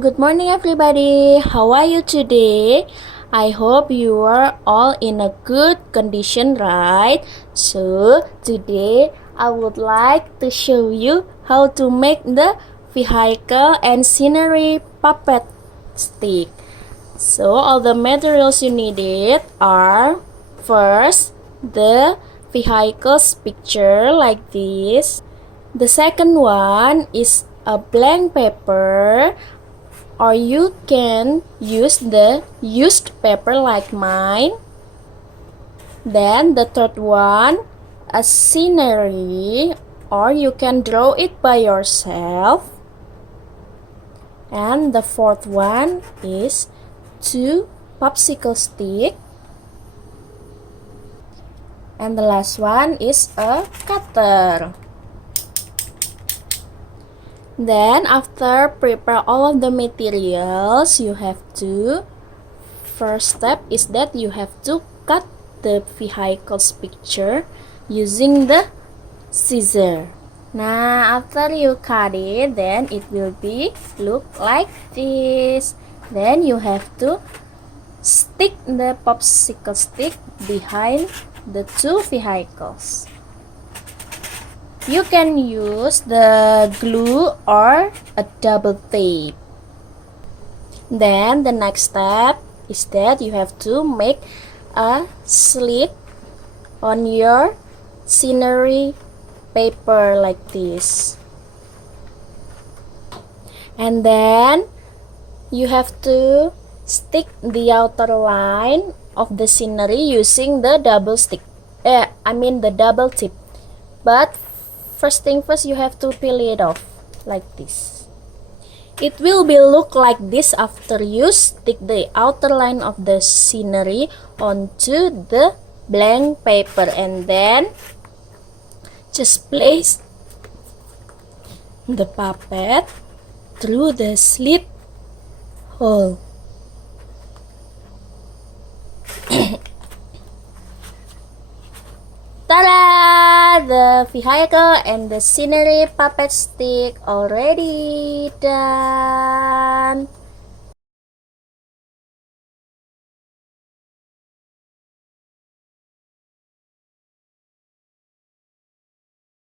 good morning everybody. How are you today? I hope you are all in a good condition, right? So, today I would like to show you how to make the vehicle and scenery puppet stick. So, all the materials you needed are first the vehicle's picture like this. The second one is a blank paper, or you can use the used paper like mine. Then the third one, a scenery, or you can draw it by yourself. And the fourth one is two popsicle stick. And the last one is a cutter. Then after prepare all of the materials, you have to, first step is that you have to cut the vehicle's picture using the scissor. Now after you cut it, then it will be look like this. Then you have to stick the popsicle stick behind the two vehicles. You can use the glue or a double tape. Then the next step is that you have to make a slit on your scenery paper like this. And then you have to stick the outer line of the scenery using the double the double tip. But first thing first, you have to peel it off like this. It will be look like this after you stick the outer line of the scenery onto the blank paper, and then just place the puppet through the slit hole. Ta-da! The vehicle and the scenery puppet stick already done.